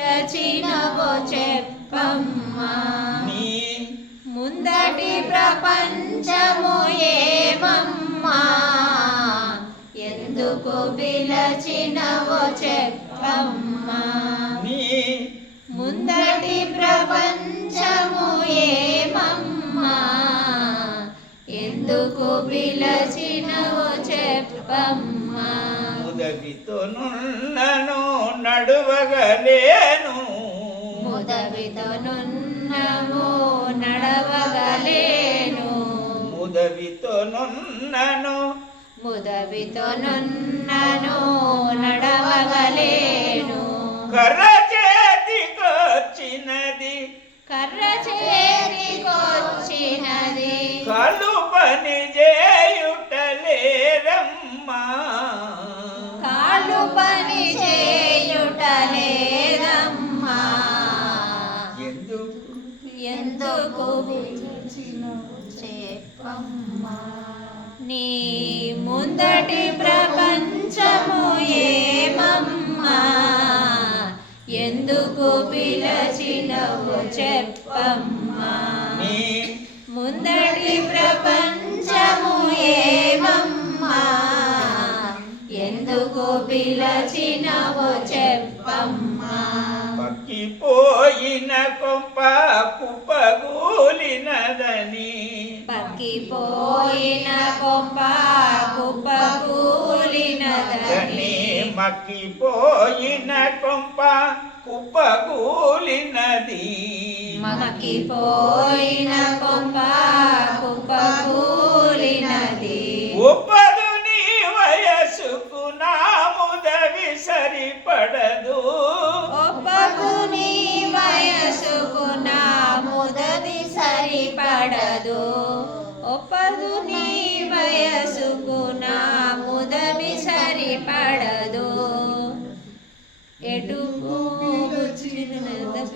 పిలచినవో చెప్పమ్మా ముందటి ప్రపంచము ఏమమ్మా? ఎందుకు పిలచినవో చెప్పమ్మా ముందటి ప్రపంచము ఏమమ్మా? ఎందుకు పిలచినవో చెప్పమ్మా ముదవితో నున్నను నడువగలేను. ముదవితో నున్నము నడవగలేను. ముదవితో నున్నను ముదవితో నున్నను నడవగలేను. కర్ర చేతికొచ్చినది కర్ర చేతికొచ్చినది కలు పని చేయుటలేరమ్మా కాళ్ళు పని చేయుటలేదమ్మా ఎందుకు ఎందుకు చెప్పమ్మా. నీ ముందటి ప్రపంచము ఏమమ్మా? ఎందుకు పిలచినవు చెప్పమ్మా. ముందటి ఎందుకు పిలచినవో చెప్పమ్మా పక్కిపోయిన కొంప కుప్పగూలినదని. పక్కిపోయిన కొంప కుప్పకూలినదని దని మక్కిపోయిన కొంప కుప్పగూలినది. మక్కిపోయిన సరిపడదు ఒప్పదు నీ వయసుకు నా ముదవి సరిపడదు. ఎటు ముందటి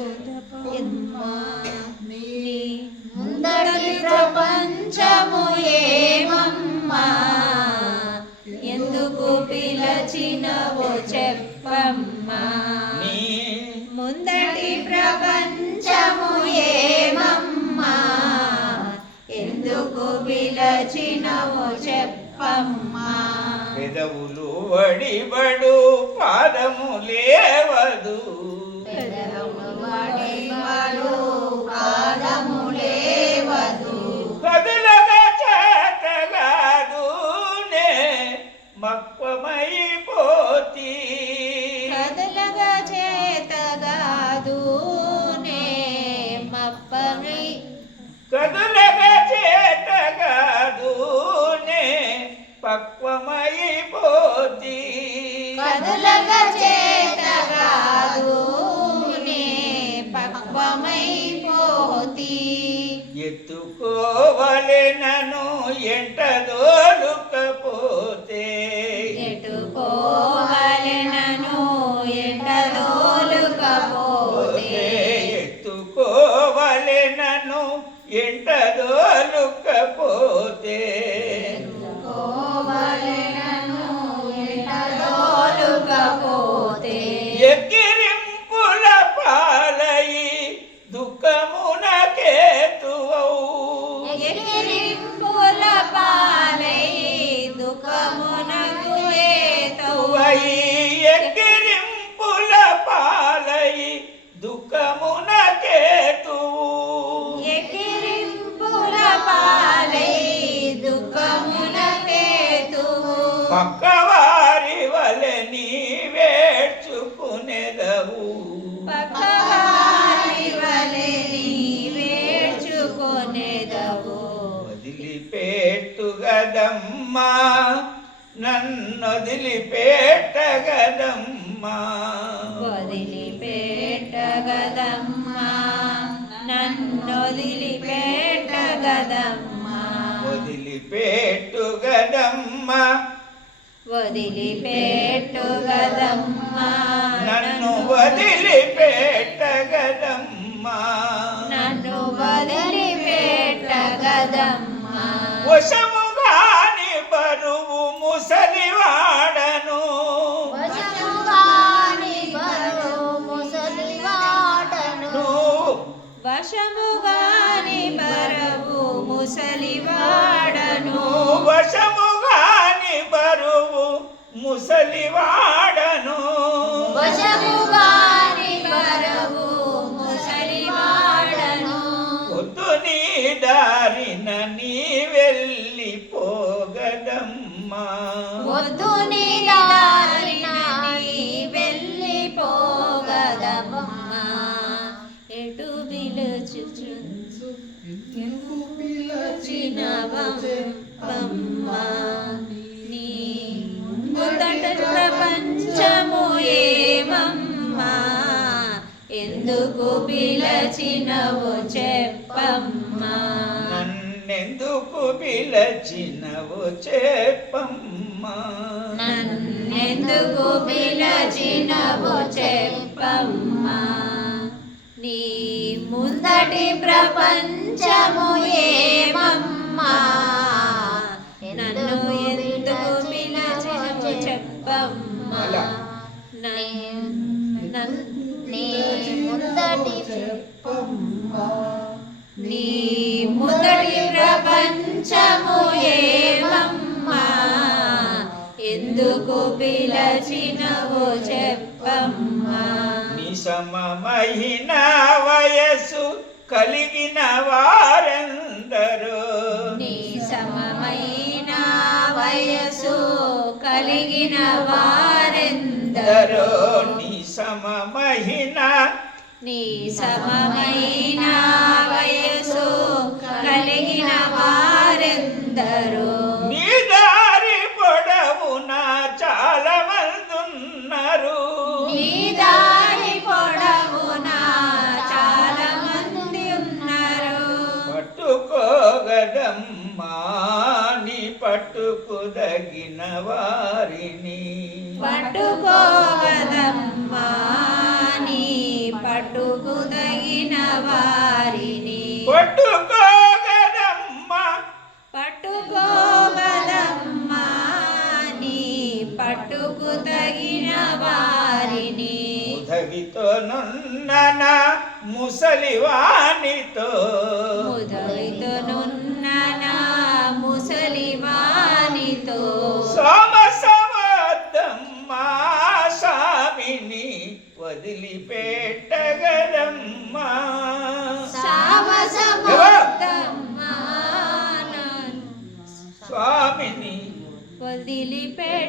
పెదవులు వడిబడు పాదము లేవదు. ಬದುಲಗ ಜೇ పక్కవారి వలె నీ వేడ్చుకునేదవు పక్కవారి వలె నీవేర్చుకొనెదవు వదిలిపెట్టుగదమ్మా నన్నొదిలిపెట్టగదమ్మా వదిలిపెట్టగదమ్మా. నన్నొదిలిపెట్టగదమ్మా వదిలిపెట్టుగదమ్మా. వదిలిపెట్టుగదమ్మా నన్ను వదిలిపెట్టగదమ్మా. నన్ను వదిలిపెట్టగదమ్మా. వశముగాని బరువు ముసలివాడను. వశముగాని బరువు ముసలి వశముగాని బరవు ముసలివాడను. బరువు ముసలివాడను. వశముగాని బరవు ముసలివాడను. పొద్దు నీ దారిన నీ వెళ్ళిపోగదమ్మా. వద్దు నీ దారిన నీ వెళ్ళిపోగదమ్మా. ఎటు పిలుచుచు చిన్నవమ్మా పిలచినవు చెప్పమ్మా. నన్నెందుకు పిలచినవు చెప్పమ్మా. నన్నెందుకు పిలచినవు చెప్పమ్మా. నీ ముందటి ప్రపంచము ఏమమ్మా? ముందటి నీ ముందటి ప్రపంచము ఏమమ్మా? ఎందుకు పిలచినవు చెప్పమ్మా? నిసమమైన వయస్సు కలిగిన వారందరూ. నీ సమమైన వయసు కలిగిన వారెందరో. ఎందరో నిసమమైన నీ సమమైన వయసు కలిగిన వారెందరో? నీ దారి పొడవున చాలా మంది ఉన్నారు నీ దారి పొడవున చాలా మంది ఉన్నారు పట్టుకోగదమ్మా నీ పట్టుకుదగిన వారిని. పట్టుకోగదమ్మా పట్టుకుదగిన వారిని. పట్టుకోగదమ్మా పట్టుకోగదమ్మా నీ పట్టుకుదగిన వారిని. ఉదవితో నున్న ముసలివానితో. ముదలితోనున్న నా సామసమర్థమ్మా స్వామిని వదిలిపెట్టమ్మా.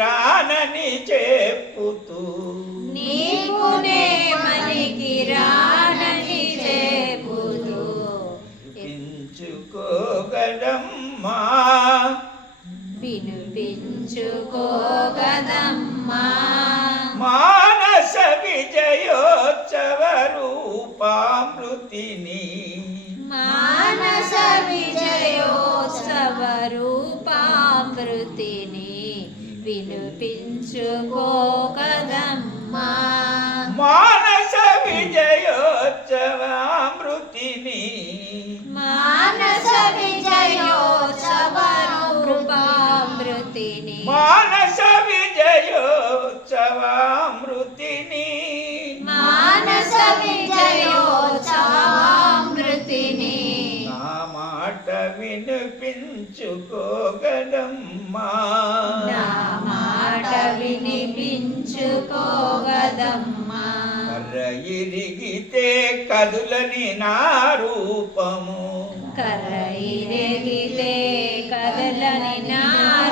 రానని చెప్పుతూ. నీకునే మనకి రానని చెబుతూ ఎంచుకోగలమ్మా వినిపించుకోగదమ్మా వినిపించుకోగదమ్మా మానస విజయోత్సవామృతిని కదులని నా రూపము. కర్రైరెగితే కదలని నా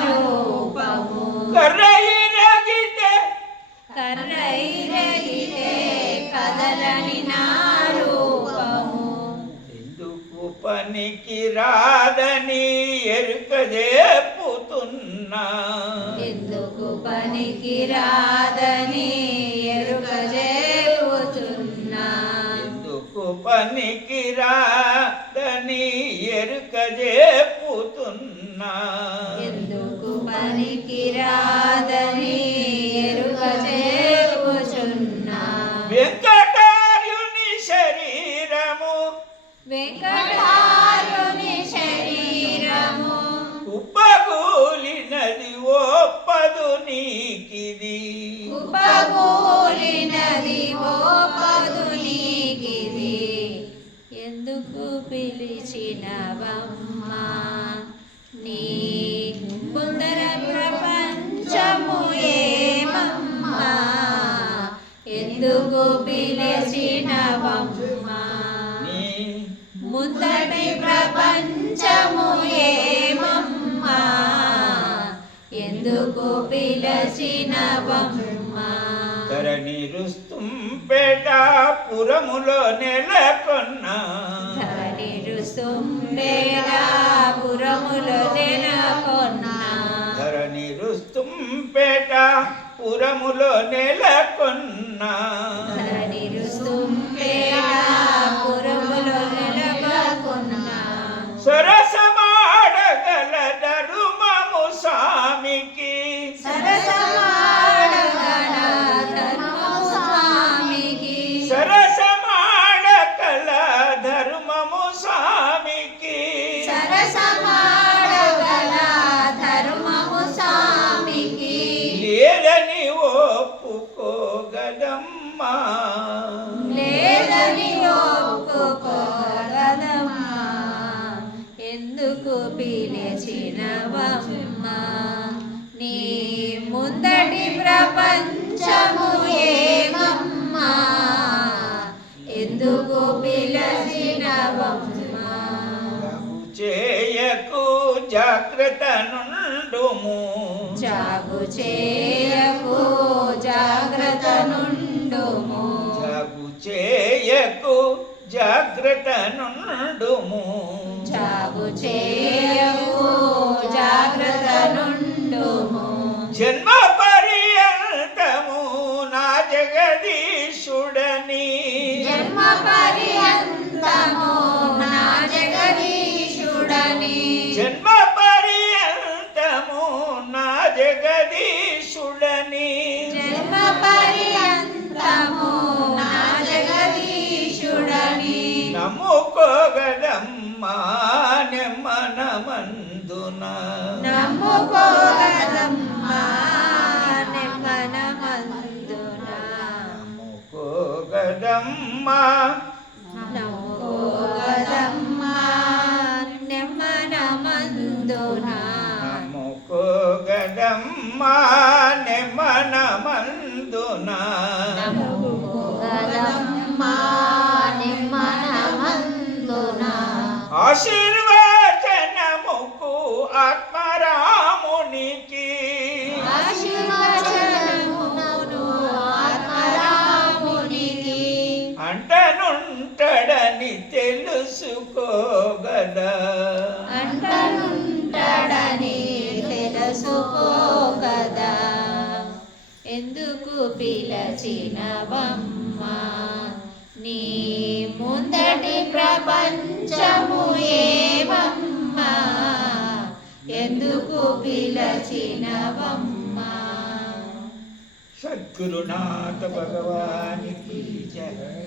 రూపము. కర్రయిరగితే కర్రైరెగితే కదలని నా రూపము. ఎందుకు పనికి రాదని ఎరుక చెప్పుతున్నా ఎందుకు పనికి రాదని ఎందుకు పనికి రాదని ఎరుక చెప్పుతున్నా ఎందుకు పనికి రాదని ఎరుక చెప్పుచున్నా వెంకటార్యుని శరీరము. వెంకటారుని శరీరము. కుప్పగూలినది ఒప్పదు నీకిది ధరణి రుస్తుంపేట పురములో నెలకొన్న. ధరణి రుసుంబేలా పురములో నెలకొన్నా. ధరణి రుస్తుంపేట పురములో నెలకొన్న నుండుము జాగు చేయకు జాగ్రత్త నుండుము జాగు చేయకు జాగ్రత్త నుండుము జాగు చేయకు జగదీశుడని. జన్మ పర్యంతము నా జగదీశుడని. నమ్ముకోగదమ్మా నెమ్మనమందున. నమ్ముకోగలమ్మా నెమ్మనమందున. నమ్ముకోగదమ్మా నెమ్మనమందున నమ్ముకోగలమ్మా నెమ్మనమందున ఆశీర్వచనముకు ఆత్మరామునికి. అంటనుంటడని తెలుసుకోగదా అంటనుంటాడని ఎందుకు పిలచినవమ్మా? నీ ముందటి ప్రపంచము ఏమమ్మ ఎందుకు పిలచినవమ్మా? సద్గురునాథ భగవానికి జయ.